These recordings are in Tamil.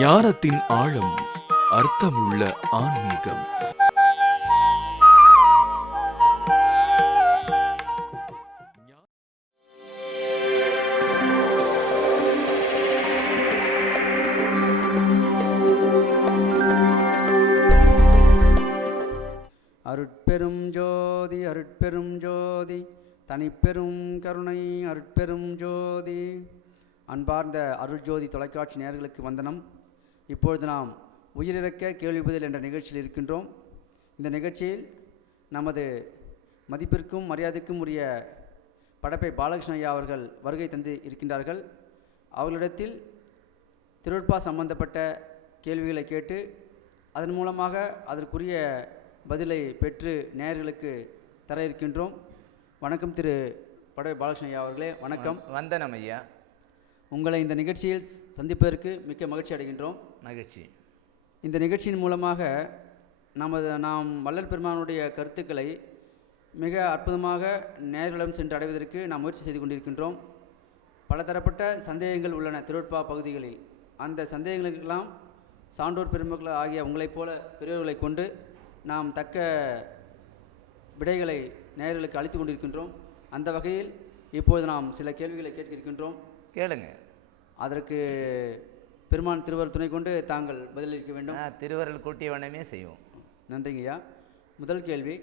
ஞானத்தின் ஆழம், அர்த்தமுள்ள ஆன்மீகம். அருட்பெரும் ஜோதி அருட்பெரும் ஜோதி தனிப்பெரும் கருணை அருட்பெரும் ஜோதி. அன்பார்ந்த அருள்ஜோதி தொலைக்காட்சி நேயர்களுக்கு வந்தனம். இப்பொழுது நாம் உயிரிழக்க கேள்வி பதில் என்ற நிகழ்ச்சியில் இருக்கின்றோம். இந்த நிகழ்ச்சியில் நமது மதிப்பிற்கும் மரியாதைக்கும் உரிய படப்பை பாலகிருஷ்ண ஐயா அவர்கள் வருகை தந்து இருக்கின்றார்கள். அவர்களிடத்தில் திருவருட்பா சம்பந்தப்பட்ட கேள்விகளை கேட்டு அதன் மூலமாக அதற்குரிய பதிலை பெற்று நேயர்களுக்கு தர இருக்கின்றோம். வணக்கம் திரு படப்பை பாலகிருஷ்ண ஐயா அவர்களே. வணக்கம். வந்தனம் ஐயா. உங்களை இந்த நிகழ்ச்சியில் சந்திப்பதற்கு மிக்க மகிழ்ச்சி அடைகின்றோம். மகிழ்ச்சி. இந்த நிகழ்ச்சியின் மூலமாக நாம் வள்ளல் பெருமானுடைய கருத்துக்களை மிக அற்புதமாக நேயர்களிடம் சென்று அடைவதற்கு நாம் முயற்சி செய்து கொண்டிருக்கின்றோம். பலதரப்பட்ட சந்தேகங்கள் உள்ளன திருவருட்பா பகுதிகளில். அந்த சந்தேகங்களுக்கெல்லாம் சான்றோர் பெருமக்கள் ஆகிய உங்களைப் போல பெரியவர்களை கொண்டு நாம் தக்க விடைகளை நேயர்களுக்கு அளித்து கொண்டிருக்கின்றோம். அந்த வகையில் இப்போது நாம் சில கேள்விகளை கேட்க இருக்கின்றோம். கேளுங்க. அதற்கு பெருமான் திருவருள் துணை கொண்டு தாங்கள் பதிலளிக்க வேண்டும். திருவருள் கூட்டியவனமே செய்வோம். நன்றிங்கய்யா. முதல் கேள்வி,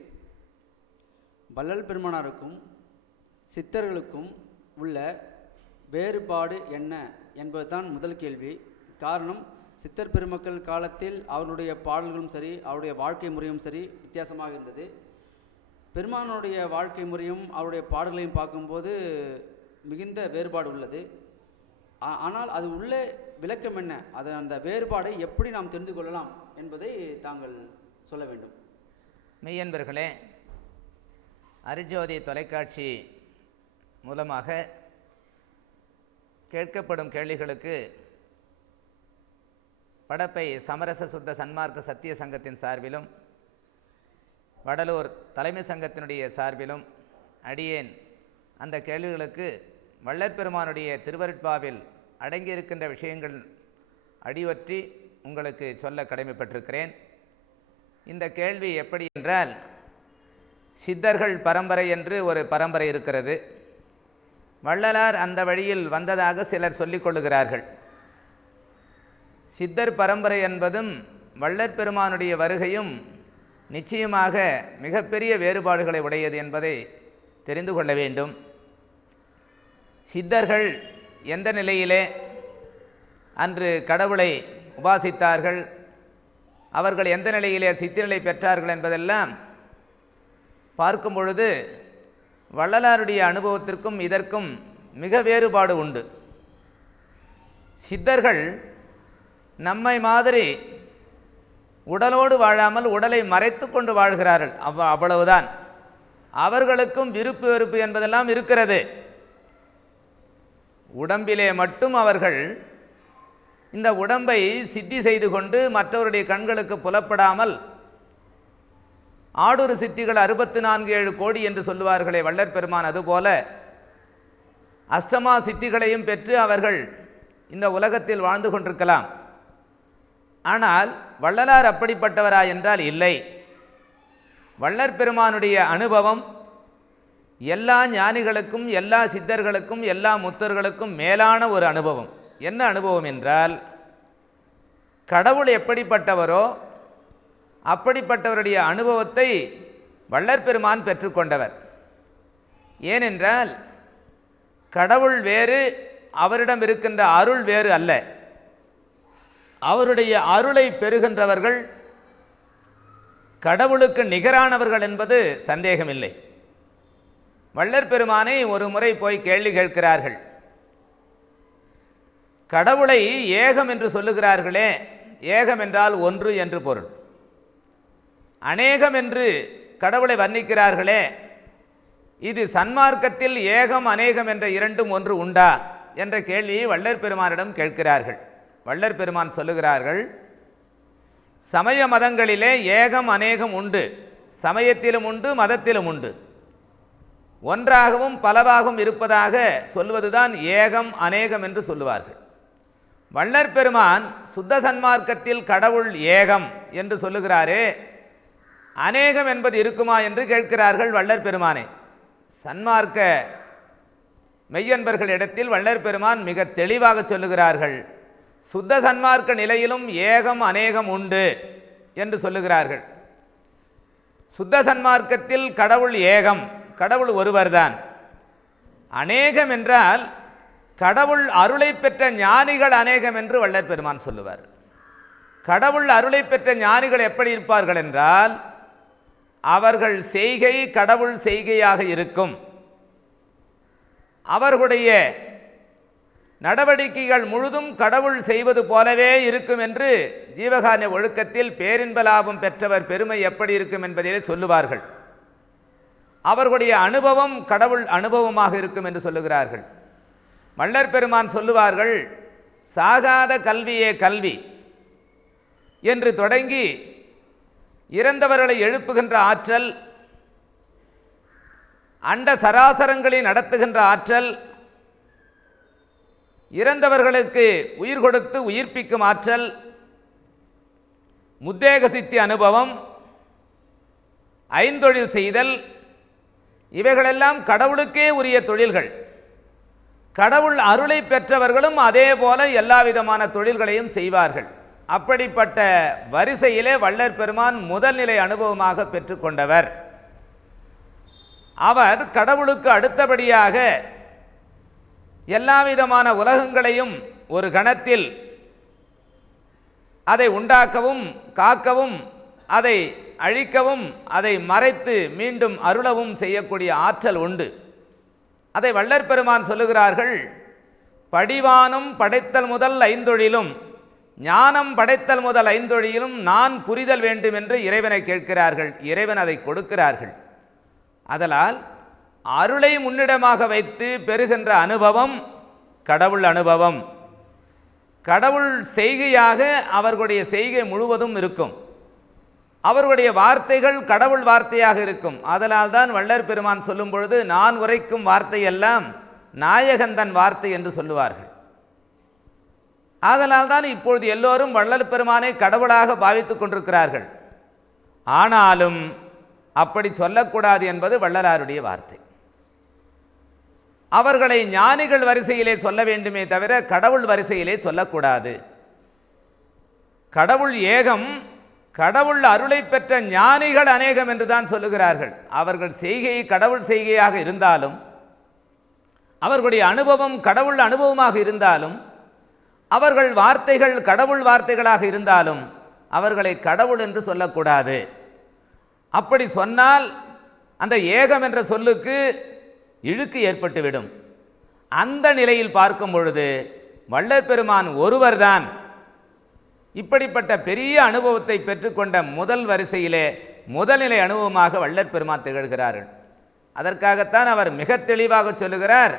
வள்ளல் பெருமானாருக்கும் சித்தர்களுக்கும் உள்ள வேறுபாடு என்ன என்பதுதான் முதல் கேள்வி. காரணம், சித்தர் பெருமக்கள் காலத்தில் அவருடைய பாடல்களும் சரி, அவருடைய வாழ்க்கை முறையும் சரி வித்தியாசமாக இருந்தது. பெருமானுடைய வாழ்க்கை முறையும் அவருடைய பாடல்களையும் பார்க்கும்போது மிகுந்த வேறுபாடு உள்ளது. ஆனால் அது உள்ள விளக்கம் என்ன, அது அந்த வேறுபாடை எப்படி நாம் தெரிந்து கொள்ளலாம் என்பதை தாங்கள் சொல்ல வேண்டும். மெய்யன்பர்களே, அருட்ஜோதி தொலைக்காட்சி மூலமாக கேட்கப்படும் கேள்விகளுக்கு படப்பை சமரச சுத்த சன்மார்க்க சத்திய சங்கத்தின் சார்பிலும் வடலூர் தலைமை சங்கத்தினுடைய சார்பிலும் அடியேன் அந்த கேள்விகளுக்கு வள்ளற் பெருமானுடைய திருவருட்பாவில் அடங்கியிருக்கின்ற விஷயங்கள் அடியொற்றி உங்களுக்கு சொல்ல கடமைப்பட்டிருக்கிறேன். இந்த கேள்வி எப்படி என்றால், சித்தர்கள் பரம்பரை என்று ஒரு பரம்பரை இருக்கிறது. வள்ளலார் அந்த வழியில் வந்ததாக சிலர் சொல்லிக் கொள்ளுகிறார்கள். சித்தர் பரம்பரை என்பதும் வள்ளற் பெருமானுடைய வருகையும் நிச்சயமாக மிகப்பெரிய வேறுபாடுகளை உடையது என்பதை தெரிந்து கொள்ள வேண்டும். சித்தர்கள் எந்த நிலையிலே அன்று கடவுளை உபாசித்தார்கள், அவர்கள் எந்த நிலையிலே சித்திநிலை பெற்றார்கள் என்பதெல்லாம் பார்க்கும் பொழுது வள்ளலாருடைய அனுபவத்திற்கும் இதற்கும் மிக வேறுபாடு உண்டு. சித்தர்கள் நம்மை மாதிரி உடலோடு வாழாமல் உடலை மறைத்து கொண்டு வாழ்கிறார்கள். அவ்வளவுதான். அவர்களுக்கும் விருப்பு வெறுப்பு என்பதெல்லாம் இருக்கிறது. உடம்பிலே மட்டும் அவர்கள் இந்த உடம்பை சித்தி செய்து கொண்டு மற்றவருடைய கண்களுக்கு புலப்படாமல் ஆடொரு சித்திகள் 64 கோடி என்று சொல்லுவார்களே வள்ளற் பெருமான், அதுபோல அஷ்டமா சித்திகளையும் பெற்று அவர்கள் இந்த உலகத்தில் வாழ்ந்து கொண்டிருக்கலாம். ஆனால் வள்ளலார் அப்படிப்பட்டவரா என்றால் இல்லை. வள்ளற் பெருமானுடைய அனுபவம் எல்லா ஞானிகளுக்கும், எல்லா சித்தர்களுக்கும், எல்லா முத்தர்களுக்கும் மேலான ஒரு அனுபவம். என்ன அனுபவம் என்றால், கடவுள் எப்படிப்பட்டவரோ அப்படிப்பட்டவருடைய அனுபவத்தை வள்ளற் பெருமான் பெற்றுக்கொண்டவர். ஏனென்றால் கடவுள் வேறு, அவரிடம் இருக்கின்ற அருள் வேறு அல்ல. அவருடைய அருளை பெறுகின்றவர்கள் கடவுளுக்கு நிகரானவர்கள் என்பது சந்தேகமில்லை. வள்ளற் பெருமானை ஒரு முறை போய் கேள்வி கேட்கிறார்கள். கடவுளை ஏகம் என்று சொல்லுகிறார்களே, ஏகம் என்றால் ஒன்று என்று பொருள். அநேகம் என்று கடவுளை வர்ணிக்கிறார்களே, இது சன்மார்க்கத்தில் ஏகம் அநேகம் என்ற இரண்டும் ஒன்று உண்டா என்ற கேள்வியை வள்ளற் பெருமானிடம் கேட்கிறார்கள். வள்ளற் பெருமான் சொல்லுகிறார்கள், சமய மதங்களிலே ஏகம் அநேகம் உண்டு, சமயத்திலும் உண்டு, மதத்திலும் உண்டு. ஒன்றாகவும் பலவாகவும் இருப்பதாக சொல்வதுதான் ஏகம் அநேகம் என்று சொல்லுவார்கள். வள்ளற் பெருமான் சுத்த சன்மார்க்கத்தில் கடவுள் ஏகம் என்று சொல்லுகிறாரே, அநேகம் என்பது இருக்குமா என்று கேட்கிறார்கள் வள்ளற் பெருமானே. சன்மார்க்க மெய்யன்பர்களிடத்தில் வள்ளற் பெருமான் மிக தெளிவாக சொல்லுகிறார்கள், சுத்த சன்மார்க்க நிலையிலும் ஏகம் அநேகம் உண்டு என்று சொல்லுகிறார்கள். சுத்த சன்மார்க்கத்தில் கடவுள் ஏகம், கடவுள் ஒருவர்தான். அநேகம் என்றால் கடவுள் அருளை பெற்ற ஞானிகள் அநேகம் என்று வள்ளற் பெருமான் சொல்லுவார். கடவுள் அருளை பெற்ற ஞானிகள் எப்படி இருப்பார்கள் என்றால், அவர்கள் செய்கை கடவுள் செய்கையாக இருக்கும். அவர்களுடைய நடவடிக்கைகள் முழுதும் கடவுள் செய்வது போலவே இருக்கும் என்று ஜீவகாருண்ய ஒழுக்கத்தில் பேரின்ப லாபம் பெற்றவர் பெருமை எப்படி இருக்கும் என்பதை சொல்லுவார்கள். அவர்களுடைய அனுபவம் கடவுள் அனுபவமாக இருக்கும் என்று சொல்லுகிறார்கள். வள்ளற் பெருமான் சொல்லுவார்கள், சாகாத கல்வியே கல்வி என்று தொடங்கி இறந்தவர்களை எழுப்புகின்ற ஆற்றல், அண்ட சராசரங்களை நடத்துகின்ற ஆற்றல், இறந்தவர்களுக்கு உயிர் கொடுத்து உயிர்ப்பிக்கும் ஆற்றல், முத்தேக சித்தி அனுபவம், ஐந்தொழில் செய்தல், இவைகளெல்லாம் கடவுளுக்கே உரிய தொழில்கள். கடவுள் அருளை பெற்றவர்களும் அதே போல எல்லா விதமான தொழில்களையும் செய்வார்கள். அப்படிப்பட்ட வரிசையிலே வள்ளற் பெருமான் முதல் நிலை அனுபவமாக பெற்றுக்கொண்டவர். அவர் கடவுளுக்கு அடுத்தபடியாக எல்லா விதமான உலகங்களையும் ஒரு கணத்தில் அதை உண்டாக்கவும் காக்கவும் அதை அழிக்கவும் அதை மறைத்து மீண்டும் அருளவும் செய்யக்கூடிய ஆற்றல் உண்டு. அதை வள்ளற் பெருமான் சொல்லுகிறார்கள், படிவானும் படைத்தல் முதல் ஐந்தொழிலும் ஞானம் படைத்தல் முதல் ஐந்தொழிலும் நான் புரிதல் வேண்டும் என்று இறைவனை கேட்கிறார்கள். இறைவன் அதை கொடுக்கிறார்கள். அதனால் அருளை முன்னிடமாக வைத்து பெறுகின்ற அனுபவம் கடவுள் அனுபவம். கடவுள் செய்கையாக அவர்களுடைய செய்கை முழுவதும் இருக்கும். அவர்களுடைய வார்த்தைகள் கடவுள் வார்த்தையாக இருக்கும். அதனால் தான் வள்ளற் பெருமான் சொல்லும் பொழுது, நான் உரைக்கும் வார்த்தையெல்லாம் நாயகந்தன் வார்த்தை என்று சொல்லுவார்கள். அதனால் தான் இப்பொழுது எல்லோரும் வள்ளற் பெருமானை கடவுளாக பாவித்துக் கொண்டிருக்கிறார்கள். ஆனாலும் அப்படி சொல்லக்கூடாது என்பது வள்ளலாருடைய வார்த்தை. அவர்களை ஞானிகள் வரிசையிலே சொல்ல வேண்டுமே தவிர கடவுள் வரிசையிலே சொல்லக்கூடாது. கடவுள் ஏகம், கடவுள் அருளை பெற்ற ஞானிகள் அநேகம் என்று தான் சொல்லுகிறார்கள். அவர்கள் செய்கை கடவுள் செய்கையாக இருந்தாலும், அவர்களுடைய அனுபவம் கடவுள் அனுபவமாக இருந்தாலும், அவர்கள் வார்த்தைகள் கடவுள் வார்த்தைகளாக இருந்தாலும் அவர்களை கடவுள் என்று சொல்லக்கூடாது. அப்படி சொன்னால் அந்த ஏகம் என்ற சொல்லுக்கு இழுக்கு ஏற்பட்டுவிடும். அந்த நிலையில் பார்க்கும் பொழுது வள்ளற் பெருமான் ஒருவர்தான் இப்படிப்பட்ட பெரிய அனுபவத்தை பெற்றுக்கொண்ட முதல் வரிசையிலே முதல்நிலை அனுபவமாக வள்ளற் பெருமான் திகழ்கிறார்கள். அதற்காகத்தான் அவர் மிக தெளிவாக சொல்லுகிறார்,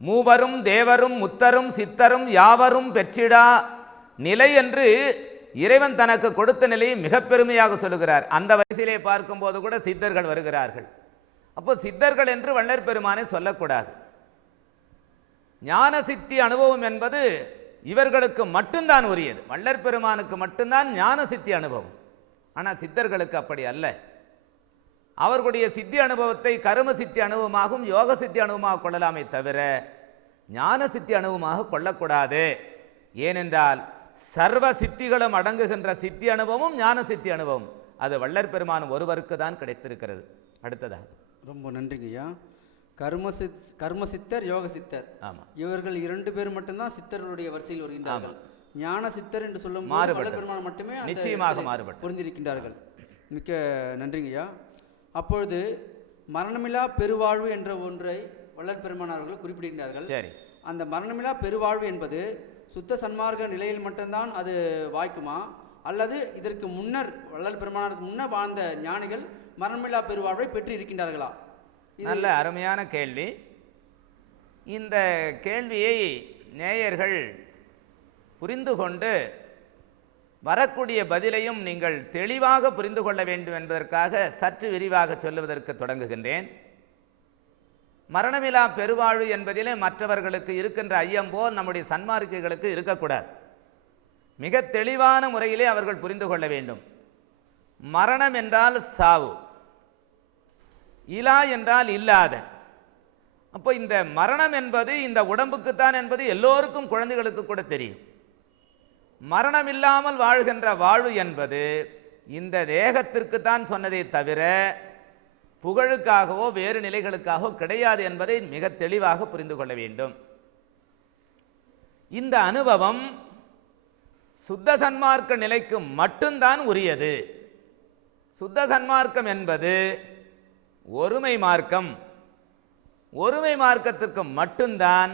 மூவரும் தேவரும் முத்தரும் சித்தரும் யாவரும் பெற்றிடா நிலை என்று இறைவன் தனக்கு கொடுத்த நிலையை மிக பெருமையாக சொல்லுகிறார். அந்த வரிசையிலே பார்க்கும்போது கூட சித்தர்கள் வருகிறார்கள். அப்போ சித்தர்கள் என்று வள்ளற் பெருமானை சொல்லக்கூடாது. ஞான சித்தி அனுபவம் என்பது இவர்களுக்கு மட்டும்தான் உரியது. வள்ளற் பெருமானுக்கு மட்டும்தான் ஞான சித்தி அனுபவம். ஆனால் சித்தர்களுக்கு அப்படி அல்ல. அவர்களுடைய சித்தி அனுபவத்தை கரும சித்தி அனுபவமாகவும் யோக சித்தி அனுபவமாக கொள்ளலாமே தவிர ஞான சித்தி அனுபவமாக கொள்ளக்கூடாது. ஏனென்றால் சர்வ சித்திகளும் அடங்குகின்ற சித்தி அனுபவம் ஞான சித்தி அனுபவம். அது வள்ளற் பெருமான் ஒருவருக்கு தான் கிடைத்திருக்கிறது. அடுத்ததாக ரொம்ப நன்றிங்கய்யா. கர்ம சித்தர் யோக சித்தர், ஆமாம், இவர்கள் இரண்டு பேர் மட்டும்தான் சித்தர்களுடைய வரிசையில் வருகின்றார்கள். ஞான சித்தர் என்று சொல்லும் பெருமான் மட்டுமே நிச்சயமாக மாறுபட்டு புரிந்திருக்கின்றார்கள். மிக்க நன்றிங்கய்யா. அப்பொழுது மரணமில்லா பெருவாழ்வு என்ற ஒன்றை வள்ளற் பெருமான் அவர்கள் குறிப்பிடுகின்றார்கள். சரி, அந்த மரணமில்லா பெருவாழ்வு என்பது சுத்த சன்மார்க்க நிலையில் மட்டும்தான் அது வாய்க்குமா, அல்லது இதற்கு முன்னர் வள்ளல் பெருமானாருக்கு முன்னர் வாழ்ந்த ஞானிகள் மரணமில்லா பெருவாழ்வை பெற்று இருக்கின்றார்களா? நல்ல அருமையான கேள்வி. இந்த கேள்வியை நேயர்கள் புரிந்து கொண்டு வரக்கூடிய பதிலையும் நீங்கள் தெளிவாக புரிந்து கொள்ள வேண்டும் என்பதற்காக சற்று விரிவாக சொல்லுவதற்கு தொடங்குகின்றேன். மரணமிலா பெருவாழ்வு என்பதிலே மற்றவர்களுக்கு இருக்கின்ற ஐயம் போல் நம்முடைய சன்மார்க்கிகளுக்கு இருக்கக்கூடாது. மிக தெளிவான முறையிலே அவர்கள் புரிந்து கொள்ள வேண்டும். மரணம் என்றால் சாவு, இலா என்றால் இல்லாத. அப்போ இந்த மரணம் என்பது இந்த உடம்புக்குத்தான் என்பது எல்லோருக்கும், குழந்தைகளுக்கு கூட தெரியும். மரணம் இல்லாமல் வாழ்கின்ற வாழ்வு என்பது இந்த தேகத்திற்குத்தான் சொன்னதை தவிர புகழுக்காகவோ வேறு நிலைகளுக்காகவோ கிடையாது என்பதை மிக தெளிவாக புரிந்து கொள்ள வேண்டும். இந்த அனுபவம் சுத்த சன்மார்க்க நிலைக்கு மட்டும்தான் உரியது. சுத்த சன்மார்க்கம் என்பது ஒருமை மார்க்கம். ஒருமை மார்க்கத்திற்கு மட்டும்தான்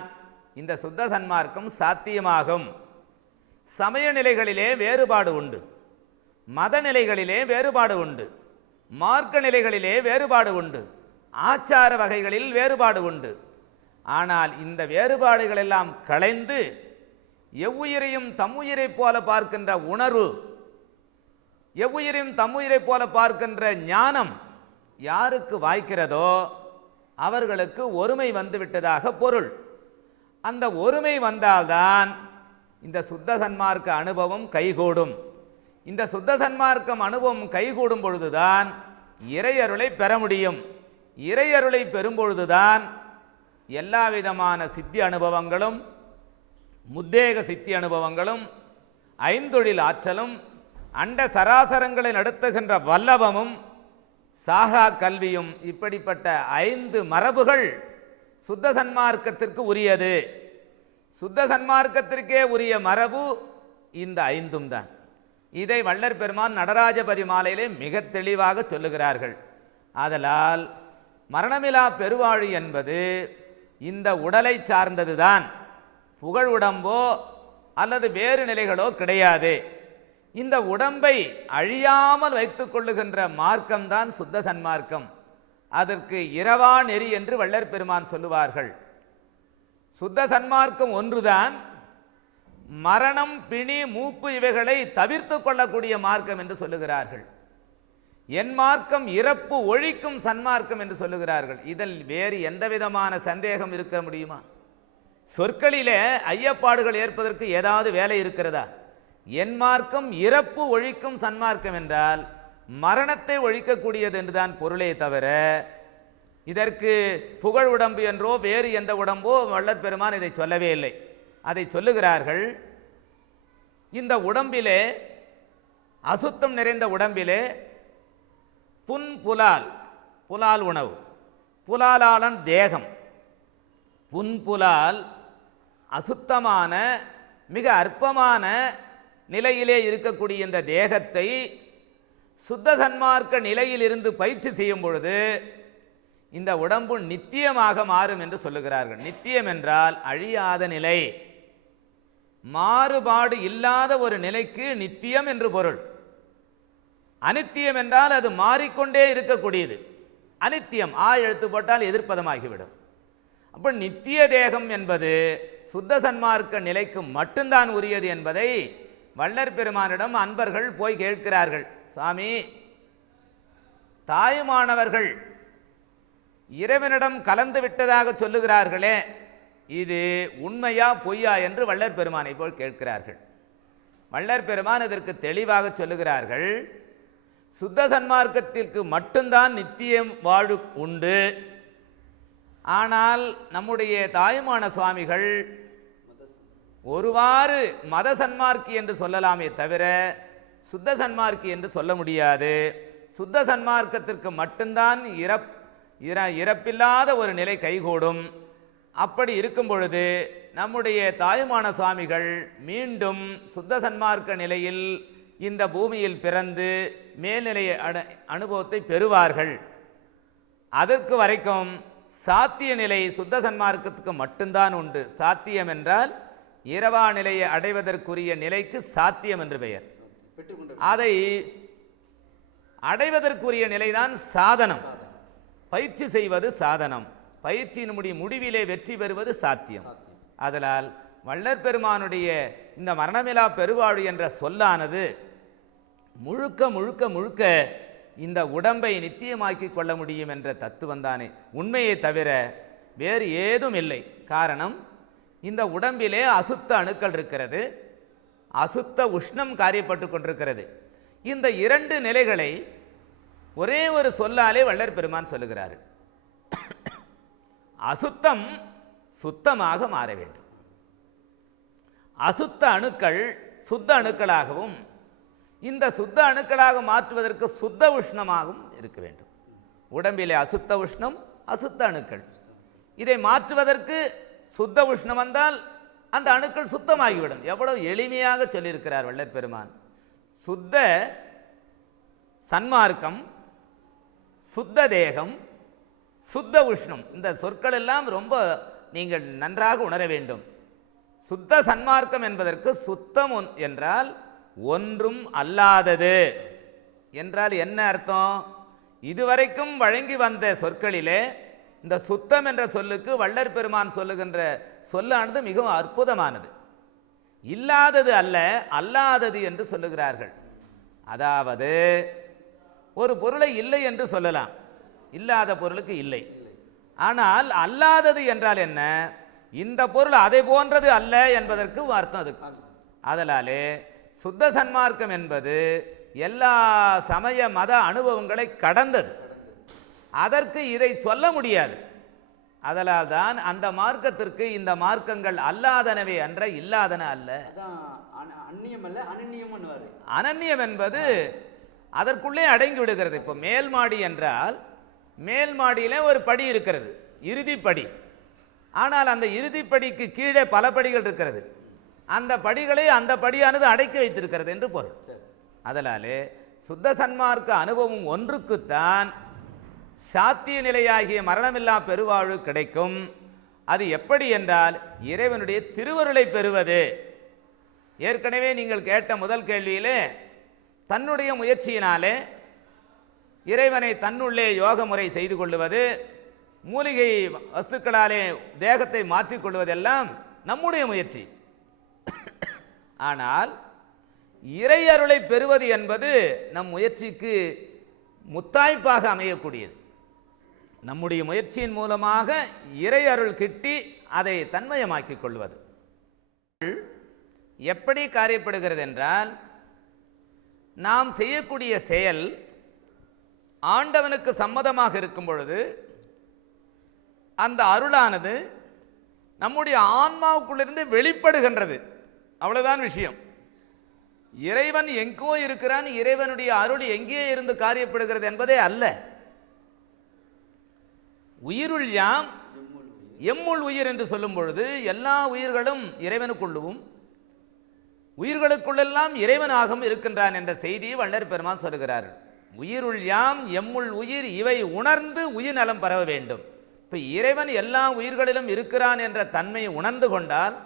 இந்த சுத்த சன்மார்க்கம் சாத்தியமாகும். சமய நிலைகளிலே வேறுபாடு உண்டு, மத நிலைகளிலே வேறுபாடு உண்டு, மார்க்க நிலைகளிலே வேறுபாடு உண்டு, ஆச்சார வகைகளில் வேறுபாடு உண்டு. ஆனால் இந்த வேறுபாடுகள் எல்லாம் களைந்து எவ்வுயிரையும் தம்முயிரை போல பார்க்கின்ற உணர்வு, எவ்வுயிரையும் தம்முயிரை போல பார்க்கின்ற ஞானம் யாருக்கு வாய்க்கிறதோ அவர்களுக்கு ஒருமை வந்துவிட்டதாக பொருள். அந்த ஒருமை வந்தால்தான் இந்த சுத்த சன்மார்க்க அனுபவம் கைகூடும். இந்த சுத்த சன்மார்க்கம் அனுபவம் கைகூடும் பொழுதுதான் இறையருளை பெற முடியும். இறையருளை பெறும்பொழுதுதான் எல்லா விதமான சித்தி அனுபவங்களும், முத்தேக சித்தி அனுபவங்களும், ஐந்தொழில் ஆற்றலும், அண்ட சராசரங்களை நடத்துகின்ற வல்லவமும், சாகா கல்வியும், இப்படிப்பட்ட 5 மரபுகள் சுத்த சன்மார்க்கத்திற்கு உரியது. சுத்த சன்மார்க்கத்திற்கே உரிய மரபு இந்த 5ம் தான். இதை வள்ளற் பெருமான் நடராஜபதி மாலையிலே மிக தெளிவாக சொல்லுகிறார்கள். ஆதலால் மரணமிலா பெருவாழி என்பது இந்த உடலை சார்ந்ததுதான், புகழ் உடம்போ அல்லது வேறு நிலைகளோ கிடையாது. இந்த உடம்பை அழியாமல் வைத்துக் கொள்ளுகின்ற மார்க்கம்தான் சுத்த சன்மார்க்கம். அதற்கு இரவா நெறி என்று வள்ளற் பெருமான் சொல்லுவார்கள். சுத்த சன்மார்க்கம் ஒன்றுதான் மரணம், பிணி, மூப்பு இவைகளை தவிர்த்து கொள்ளக்கூடிய மார்க்கம் என்று சொல்லுகிறார்கள். என் மார்க்கம் இறப்பு ஒழிக்கும் சன்மார்க்கம் என்று சொல்லுகிறார்கள். இதில் வேறு எந்த விதமான சந்தேகம் இருக்க முடியுமா? சொற்களிலே ஐயப்பாடுகள் ஏற்பதற்கு ஏதாவது வேலை இருக்கிறதா? என் மார்க்கம் இறப்பு ஒழிக்கும் சன்மார்க்கம் என்றால் மரணத்தை ஒழிக்கக்கூடியது என்றுதான் பொருளே தவிர இதற்கு புகழ் உடம்பு என்றோ வேறு எந்த உடம்போ வள்ளற் பெருமான் இதை சொல்லவே இல்லை. அதை சொல்லுகிறார்கள். இந்த உடம்பிலே, அசுத்தம் நிறைந்த உடம்பிலே புன்புலால், புலால் உணவு, புலாலாளன் தேகம், புன்புலால் அசுத்தமான மிக அற்பமான நிலையிலே இருக்கக்கூடிய இந்த தேகத்தை சுத்த சன்மார்க்க நிலையிலிருந்து பயிற்சி செய்யும் பொழுது இந்த உடம்பு நித்தியமாக மாறும் என்று சொல்லுகிறார்கள். நித்தியம் என்றால் அழியாத நிலை, மாறுபாடு இல்லாத ஒரு நிலைக்கு நித்தியம் என்று பொருள். அனித்தியம் என்றால் அது மாறிக்கொண்டே இருக்கக்கூடியது. அனித்தியம் எழுத்து போட்டால் எதிர்ப்பதமாகிவிடும். அப்போ நித்திய தேகம் என்பது சுத்த சன்மார்க்க நிலைக்கு மட்டும்தான் உரியது என்பதை வள்ளற் பெருமானிடம் அன்பர்கள் போய் கேட்கிறார்கள். சாமி, தாயுமானவர்கள் இறைவனிடம் கலந்து விட்டதாக சொல்லுகிறார்களே, இது உண்மையா பொய்யா என்று வள்ளற் பெருமானை போல் கேட்கிறார்கள். வள்ளற் பெருமான் இதற்கு தெளிவாக சொல்லுகிறார்கள். சுத்த சன்மார்க்கத்திற்கு மட்டும்தான் நித்தியம் வாழ்வு உண்டு. ஆனால் நம்முடைய தாயுமான சுவாமிகள் ஒருவாறு மத சன்மார்க்கி என்று சொல்லலாமே தவிர சுத்த சன்மார்க்கி என்று சொல்ல முடியாது. சுத்த சன்மார்க்கத்திற்கு மட்டும்தான் இறப்பில்லாத ஒரு நிலை கைகூடும். அப்படி இருக்கும் பொழுது நம்முடைய தாயுமான சுவாமிகள் மீண்டும் சுத்த சன்மார்க்க நிலையில் இந்த பூமியில் பிறந்து மேல்நிலை அனுபவத்தை பெறுவார்கள். அதற்கு வரைக்கும் சாத்திய நிலை சுத்த சன்மார்க்கத்துக்கு மட்டும்தான் உண்டு. சாத்தியம் என்றால் இரவா நிலையை அடைவதற்குரிய நிலைக்கு சாத்தியம் என்று பெயர். அதை அடைவதற்குரிய நிலைதான் சாதனம். பயிற்சி செய்வது சாதனம். பயிற்சியினுடைய முடிவிலே வெற்றி பெறுவது சாத்தியம். அதனால் வள்ளற் பெருமானுடைய இந்த மரணமிலா பெருவாழ்வு என்ற சொல்லானது முழுக்க முழுக்க முழுக்க இந்த உடம்பை நித்தியமாக்கி கொள்ள முடியும் என்ற தத்துவந்தானே உண்மையை தவிர வேறு ஏதும் இல்லை. காரணம், இந்த உடம்பிலே அசுத்த அணுக்கள் இருக்கிறது, அசுத்த உஷ்ணம் காரியப்பட்டு கொண்டிருக்கிறது. இந்த இரண்டு நிலைகளை ஒரே ஒரு சொல்லாலே வள்ளற் பெருமான் சொல்லுகிறார்கள். அசுத்தம் சுத்தமாக மாற வேண்டும், அசுத்த அணுக்கள் சுத்த அணுக்களாகவும், இந்த சுத்த அணுக்களாக மாற்றுவதற்கு சுத்த உஷ்ணமாகவும் இருக்க வேண்டும். உடம்பிலே அசுத்த உஷ்ணம், அசுத்த அணுக்கள், இதை மாற்றுவதற்கு சுத்த உஷ்ணம் வந்தால் அந்த அணுக்கள் சுத்தமாகிவிடும். எவ்வளவு எளிமையாக சொல்லியிருக்கிறார் வள்ளற் பெருமான். சுத்த சன்மார்க்கம், சுத்த தேகம், சுத்த உஷ்ணம், இந்த சொற்கள் எல்லாம் ரொம்ப நீங்கள் நன்றாக உணர வேண்டும். சுத்த சன்மார்க்கம் என்பதற்கு சுத்தம் என்றால் ஒன்றும் அல்லாதது என்றால் என்ன அர்த்தம்? இதுவரைக்கும் வழங்கி வந்த சொற்களிலே இந்த சுத்தம் என்ற சொல்லுக்கு வள்ளற் பெருமான் சொல்லுகின்ற சொல்லானது மிகவும் அற்புதமானது. இல்லாதது அல்ல, அல்லாதது என்று சொல்லுகிறார்கள். அதாவது ஒரு பொருளை இல்லை என்று சொல்லலாம், இல்லாத பொருளுக்கு இல்லை. ஆனால் அல்லாதது என்றால் என்ன? இந்த பொருள் அதை போன்றது அல்ல என்பதற்கு அர்த்தம் அதுக்கு. அதனாலே சுத்த சன்மார்க்கம் என்பது எல்லா சமய மத அனுபவங்களை கடந்தது. அதற்கு இதை சொல்ல முடியாது. அதனால் தான் அந்த மார்க்கத்திற்கு இந்த மார்க்கங்கள் அல்லாதனவே அன்ற இல்லாதன அல்ல. அனன்யம் என்பது அதற்குள்ளே அடங்கி விடுகிறது. இப்போ மேல் மாடி என்றால் மேல் மாடியிலே ஒரு படி இருக்கிறது, இறுதிப்படி. ஆனால் அந்த இறுதிப்படிக்கு கீழே பல படிகள் இருக்கிறது. அந்த படிகளை அந்த படியானது அடக்கி வைத்திருக்கிறது என்று பொருள். அதனாலே சுத்த சன்மார்க்க அனுபவம் ஒன்றுக்குத்தான் சாத்திய நிலையாகிய மரணமில்லா பெருவாழ்வு கிடைக்கும். அது எப்படி என்றால் இறைவனுடைய திருவருளை பெறுவது. ஏற்கனவே நீங்கள் கேட்ட முதல் கேள்வியிலே தன்னுடைய முயற்சியினாலே இறைவனை தன்னுள்ளே யோக முறை செய்து கொள்ளுவது, மூலிகை வஸ்துக்களாலே தேகத்தை மாற்றிக்கொள்வதெல்லாம் நம்முடைய முயற்சி. ஆனால் இறை அருளை பெறுவது என்பது நம் முயற்சிக்கு முத்தாய்ப்பாக அமையக்கூடியது. நம்முடைய முயற்சியின் மூலமாக இறை அருள் கிட்டி அதை தன்மயமாக்கிக் கொள்வது எப்படி காரியப்படுகிறது என்றால், நாம் செய்யக்கூடிய செயல் ஆண்டவனுக்கு சம்மதமாக இருக்கும் பொழுது அந்த அருளானது நம்முடைய ஆன்மாவுக்குள்ளிருந்து வெளிப்படுகின்றது. அவ்வளவுதான் விஷயம். இறைவன் எங்கோ இருக்கிறான், இறைவனுடைய அருள் எங்கே இருந்து காரியப்படுகிறது என்பதே அல்ல. உயிருள் யாம் எம்முள் உயிர் என்று சொல்லும் பொழுது எல்லா உயிர்களும் இறைவனுக்குள்ளும் உயிர்களுக்குள்ளெல்லாம் இறைவனாகவும் இருக்கின்றான் என்ற செய்தியை வள்ளற் பெருமான் சொல்லுகிறார்கள். உயிருள் யாம் எம்முள் உயிர், இவை உணர்ந்து உயிர் நலம் பரவ வேண்டும். இப்போ இறைவன் எல்லா உயிர்களிலும் இருக்கிறான் என்ற தன்மையை உணர்ந்து கொண்டால்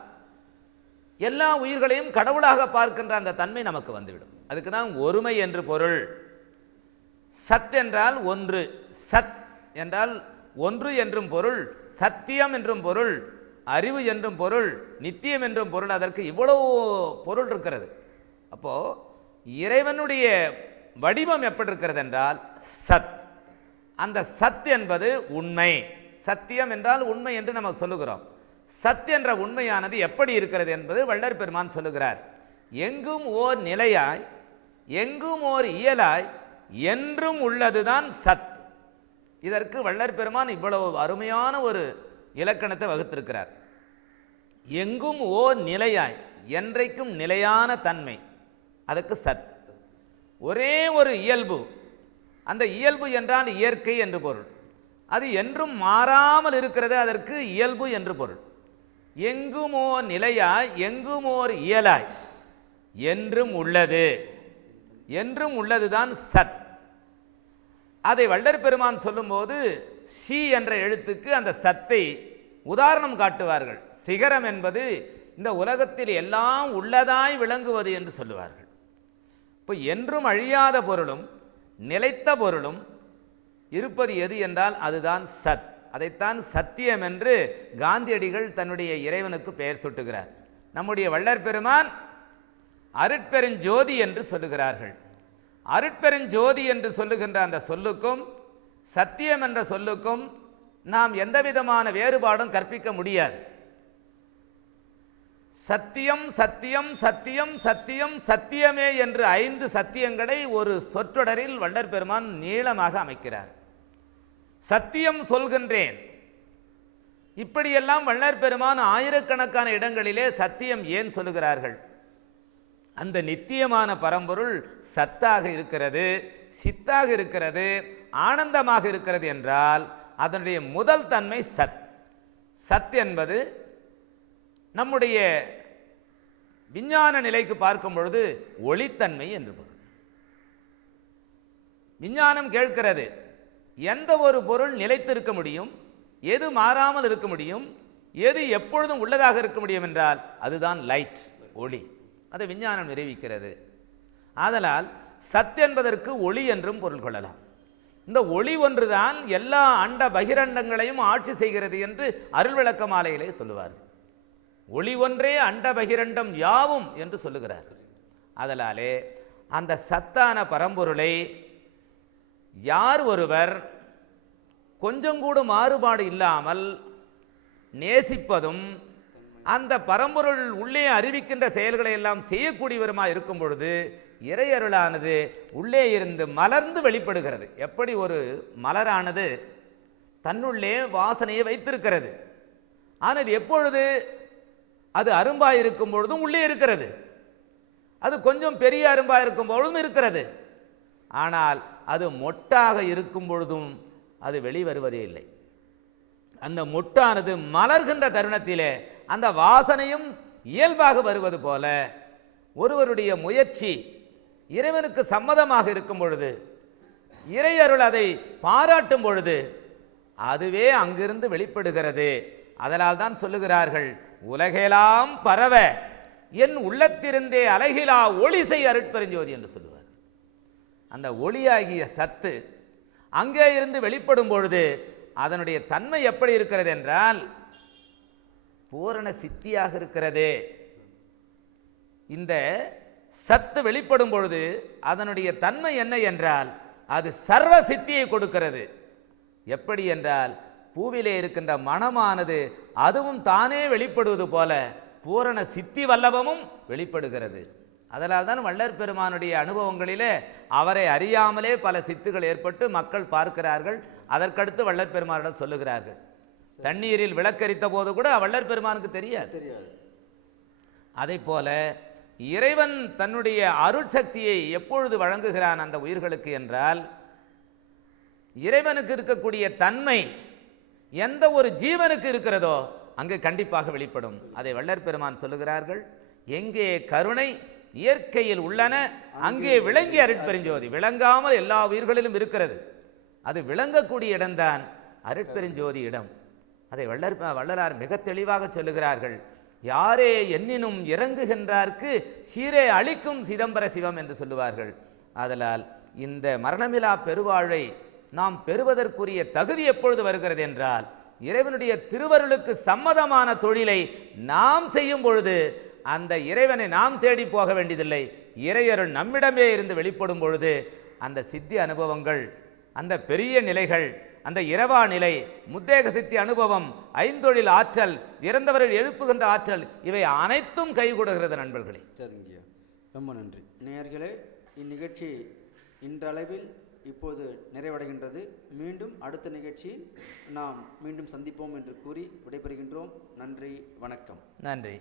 எல்லா உயிர்களையும் கடவுளாக பார்க்கின்ற அந்த தன்மை நமக்கு வந்துவிடும். அதுக்கு தான் ஒருமை என்று பொருள். சத் என்றால் ஒன்று, சத் என்றால் ஒன்று என்றும் பொருள், சத்தியம் என்றும் பொருள், அறிவு என்றும் பொருள், நித்தியம் என்றும் பொருள். அதற்கு இவ்வளவு பொருள் இருக்கிறது. அப்போ இறைவனுடைய வடிவம் எப்படி இருக்கிறது என்றால் சத். அந்த சத் என்பது உண்மை. சத்தியம் என்றால் உண்மை என்று நம்ம சொல்லுகிறோம். சத் என்ற உண்மையானது எப்படி இருக்கிறது என்பது வள்ளற் பெருமான் சொல்லுகிறார். எங்கும் ஓர் நிலையாய், எங்கும் ஓர் இயலாய், என்றும் உள்ளதுதான் சத். இதற்கு வள்ளற் பெருமான் இவ்வளவு அருமையான ஒரு இலக்கணத்தை வகுத்திருக்கிறார். எங்கும் ஓர் நிலையாய், என்றைக்கும் நிலையான தன்மை, அதுக்கு சத். ஒரே ஒரு இயல்பு, அந்த இயல்பு என்றால் இயற்கை என்று பொருள். அது என்றும் மாறாமல் இருக்கிறது, அதற்கு இயல்பு என்று பொருள். எங்குமோ நிலையாய், எங்குமோர் இயலாய், என்றும் உள்ளது, என்றும் உள்ளதுதான் சத். அதை வள்ளற் பெருமான் சொல்லும்போது சி என்ற எழுத்துக்கு அந்த சத்தை உதாரணம் காட்டுவார்கள். சிகரம் என்பது இந்த உலகத்தில் எல்லாம் உள்ளதாய் விளங்குவது என்று சொல்லுவார்கள். இப்போ என்றும் அழியாத பொருளும் நிலைத்த பொருளும் இருப்பது எது என்றால் அதுதான் சத். அதைத்தான் சத்தியம் என்று காந்தியடிகள் தன்னுடைய இறைவனுக்கு பெயர் சூட்டுகிறார். நம்முடைய வள்ளற் பெருமான் அருட்பெருஞ்சோதி என்று சொல்லுகிறார்கள். அருட்பெருஞ்சோதி என்று சொல்லுகின்ற அந்த சொல்லுக்கும் சத்தியம் என்ற சொல்லுக்கும் நாம் எந்த விதமான வேறுபாடும் கற்பிக்க முடியாது. சத்தியம் சத்தியம் சத்தியம் சத்தியம் சத்தியமே என்று 5 சத்தியங்களை ஒரு சொற்றொடரில் வள்ளற் பெருமான் நீளமாக அமைக்கிறார். சத்தியம் சொல்கின்றேன், இப்படியெல்லாம் வள்ளற் பெருமான் ஆயிரக்கணக்கான இடங்களிலே சத்தியம் ஏன் சொல்லுகிறார்கள்? அந்த நித்தியமான பரம்பொருள் சத்தாக இருக்கிறது, சித்தாக இருக்கிறது, ஆனந்தமாக இருக்கிறது என்றால் அதனுடைய முதல் தன்மை சத். சத் என்பது நம்முடைய விஞ்ஞான நிலைக்கு பார்க்கும் பொழுது ஒளித்தன்மை என்று பொருள். விஞ்ஞானம் கேட்கிறது, எந்த ஒரு பொருள் நிலைத்திருக்க முடியும், எது மாறாமல் இருக்க முடியும், எது எப்பொழுதும் உள்ளதாக இருக்க முடியும் என்றால் அதுதான் லைட், ஒளி. அதை விஞ்ஞானம் நிரூபிக்கிறது. ஆதலால் சத் என்பதற்கு ஒளி என்றும் பொருள் கொள்ளலாம். இந்த ஒளி ஒன்றுதான் எல்லா அண்ட பகிரண்டங்களையும் ஆட்சி செய்கிறது என்று அருள் விளக்க மாலையிலே சொல்லுவார்கள். ஒளி ஒன்றே அண்ட பகிரண்டம் யாவும் என்று சொல்லுகிறார்கள். அதனாலே அந்த சத்தான பரம்பொருளை யார் ஒருவர் கொஞ்சம் கூட மாறுபாடு இல்லாமல் நேசிப்பதும் அந்த பரம்பொருள் உள்ளே அறிவிக்கின்ற செயல்களை எல்லாம் செய்யக்கூடியவருமாக இருக்கும் பொழுது இறையருளானது உள்ளே இருந்து மலர்ந்து வெளிப்படுகிறது. எப்படி ஒரு மலரானது தன்னுள்ளே வாசனையை வைத்திருக்கிறது, ஆனால் எப்பொழுது அது அரும்பாக இருக்கும் பொழுதும் உள்ளே இருக்கிறது, அது கொஞ்சம் பெரிய அரும்பாக இருக்கும் பொழுதும் இருக்கிறது, ஆனால் அது மொட்டாக இருக்கும் பொழுதும் அது வெளிவருவதே இல்லை. அந்த மொட்டானது மலர்கின்ற தருணத்திலே அந்த வாசனையும் இயல்பாக வருவது போல ஒருவருடைய முயற்சி இறைவனுக்கு சம்மதமாக இருக்கும் பொழுது, இறையருள் அதை பாராட்டும் பொழுது அதுவே அங்கிருந்து வெளிப்படுகிறது. அதனால் தான் சொல்லுகிறார்கள், உலகெல்லாம் பரவ என் உள்ளத்திருந்தே அழகிலா ஒளி செய் அருட்பெருஞ்சோதி என்று சொல்லுவார். அந்த ஒளியாகிய சத்து அங்கே இருந்து வெளிப்படும் பொழுது அதனுடைய தன்மை எப்படி இருக்கிறது என்றால் பூரண சித்தியாக இருக்கிறது. இந்த சத்து வெளிப்படும் பொழுது அதனுடைய தன்மை என்ன என்றால் அது சர்வ சித்தியை கொடுக்கிறது. எப்படி என்றால் பூவிலே இருக்கின்ற மனமானது அதுவும் தானே வெளிப்படுவது போல பூரண சித்தி வல்லபமும் வெளிப்படுகிறது. அதனால் தான் வள்ளற் பெருமானுடைய அனுபவங்களிலே அவரை அறியாமலே பல சித்துகள் ஏற்பட்டு மக்கள் பார்க்கிறார்கள். அதற்கடுத்து வள்ளற் பெருமானிடம் சொல்லுகிறார்கள். தண்ணீரில் விளக்கரித்த போது கூட வள்ளற் பெருமானுக்கு தெரியாது. அதை போல இறைவன் தன்னுடைய அருள் சக்தியை எப்பொழுது வழங்குகிறான் அந்த உயிர்களுக்கு என்றால், இறைவனுக்கு இருக்கக்கூடிய தன்மை எந்த ஒரு ஜீவனுக்கு இருக்கிறதோ அங்கு கண்டிப்பாக வெளிப்படும். அதை வள்ளற் பெருமான் சொல்லுகிறார்கள், எங்கே கருணை இயற்கையில் உள்ளன அங்கே விளங்கி அருட்பெருஞ்சோதி. விளங்காமல் எல்லா உயிர்களிலும் இருக்கிறது, அது விளங்கக்கூடிய இடம்தான் அருட்பெருஞ்சோதி இடம். அதை வள்ளலார் மிக தெளிவாக சொல்லுகிறார்கள். யாரே எண்ணினும் இறங்குகின்றார்க்கு சீரே அளிக்கும் சிதம்பர சிவம் என்று சொல்லுவார்கள். ஆதலால் இந்த மரணமிலா பெருவாழை நாம் பெறுவதற்குரிய தகுதி எப்பொழுது வருகிறது என்றால், இறைவனுடைய திருவருளுக்கு சம்மதமான தொழிலை நாம் செய்யும் பொழுது அந்த இறைவனை நாம் தேடி போக வேண்டியதில்லை. இறையருள் நம்மிடமே இருந்து வெளிப்படும் பொழுது அந்த சித்தி அனுபவங்கள், அந்த பெரிய நிலைகள், அந்த இரவா நிலை, முத்தேக சித்தி அனுபவம், ஐந்தொழில் ஆற்றல், இறந்தவர்கள் எழுப்புகின்ற ஆற்றல், இவை அனைத்தும் கைகூடுகிறது நண்பர்களே. சரிங்கய்யா, ரொம்ப நன்றி. நேயர்களே, இந்நிகழ்ச்சி இன்றளவில் இப்போது நிறைவடைகின்றது. மீண்டும் அடுத்த நிகழ்ச்சியில் நாம் மீண்டும் சந்திப்போம் என்று கூறி விடைபெறுகின்றோம். நன்றி, வணக்கம். நன்றி.